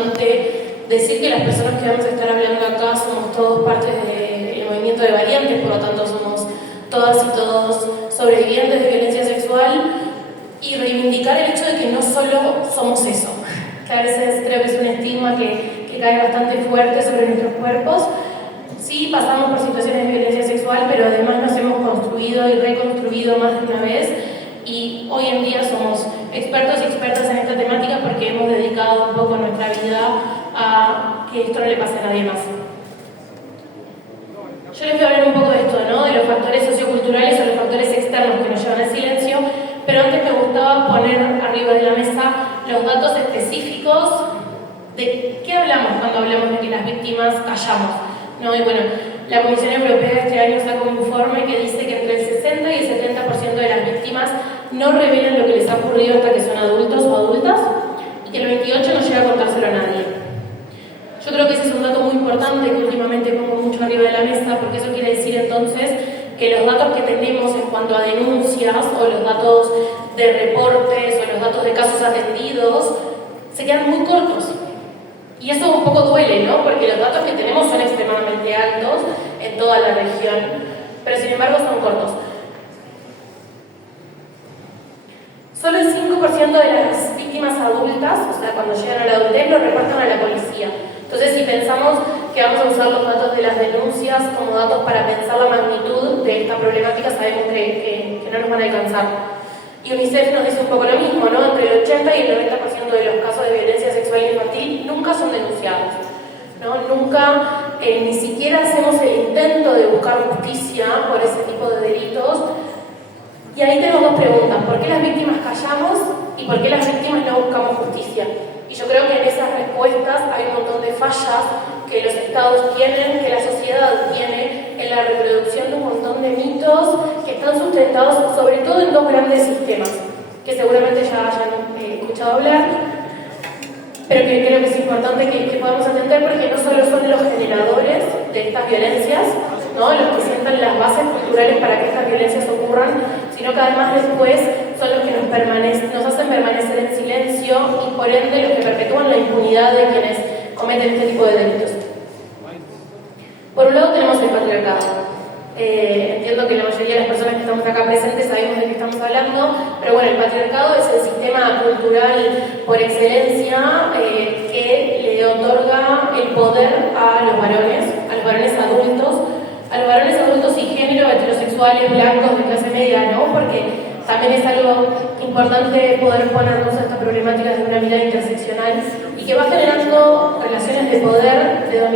importante decir que las personas que vamos a estar hablando acá somos todos parte del movimiento de variantes, por lo tanto somos todas y todos sobrevivientes de violencia sexual, y reivindicar el hecho de que no solo somos eso, que a veces creo que es un estigma que cae bastante fuerte sobre nuestros cuerpos. Sí, pasamos por situaciones de violencia sexual, pero además nos hemos construido y reconstruido más de una vez, y hoy en día somos expertos y expertas en esta temática porque hemos dedicado un poco nuestra vida a que esto no le pase a nadie más. Yo les voy a hablar un poco de esto, ¿no? De los factores socioculturales o los factores externos que nos llevan al silencio, pero antes me gustaba poner arriba de la mesa los datos específicos de qué hablamos cuando hablamos de que las víctimas callamos, ¿no? Y bueno, la Comisión Europea este año sacó un informe que dice que entre el 60 y el 70% de las víctimas no revelan lo que les ha ocurrido hasta que son adultos o adultas, y que el 28% no llega a contárselo a nadie. Yo creo que ese es un dato muy importante que últimamente pongo mucho arriba de la mesa, porque eso quiere decir entonces que los datos que tenemos en cuanto a denuncias o los datos de reportes o los datos de casos atendidos se quedan muy cortos. Y eso un poco duele, ¿no? Porque los datos que tenemos son extremadamente altos en toda la región, pero sin embargo son cortos. Solo el 5% de las víctimas adultas, o sea, cuando llegan a la adultez, lo reportan a la policía. Entonces, si pensamos que vamos a usar los datos de las denuncias como datos para pensar la magnitud de esta problemática, sabemos que no nos van a alcanzar. Y UNICEF nos dice un poco lo mismo, ¿no? Entre el 80 y el 90% de los casos de violencia sexual infantil nunca son denunciados, ¿no? Nunca, ni siquiera hacemos el intento de buscar justicia por ese tipo de delitos. Y ahí tenemos dos preguntas: ¿por qué las víctimas callamos y por qué las víctimas no buscamos justicia? Y yo creo que en esas respuestas hay un montón de fallas que los estados tienen, que la sociedad tiene, en la reproducción de un montón de mitos que están sustentados sobre todo en dos grandes sistemas, que seguramente ya hayan escuchado hablar, pero que creo que es importante que podamos entender, porque no solo son los generadores de estas violencias, ¿no? Los que sientan las bases culturales para que estas violencias ocurran, sino que además después son los que nos hacen permanecer en silencio y por ende los que perpetúan la impunidad de quienes cometen este tipo de delitos. Por un lado tenemos el patriarcado. Entiendo que la mayoría de las personas que estamos acá presentes sabemos de qué estamos hablando, pero bueno, el patriarcado es el sistema cultural por excelencia que le otorga el poder a los varones adultos y género, heterosexuales, blancos, de clase media, ¿no? Porque también es algo importante poder ponernos a estas problemáticas de una mirada interseccional y que va generando relaciones de poder, de dominación.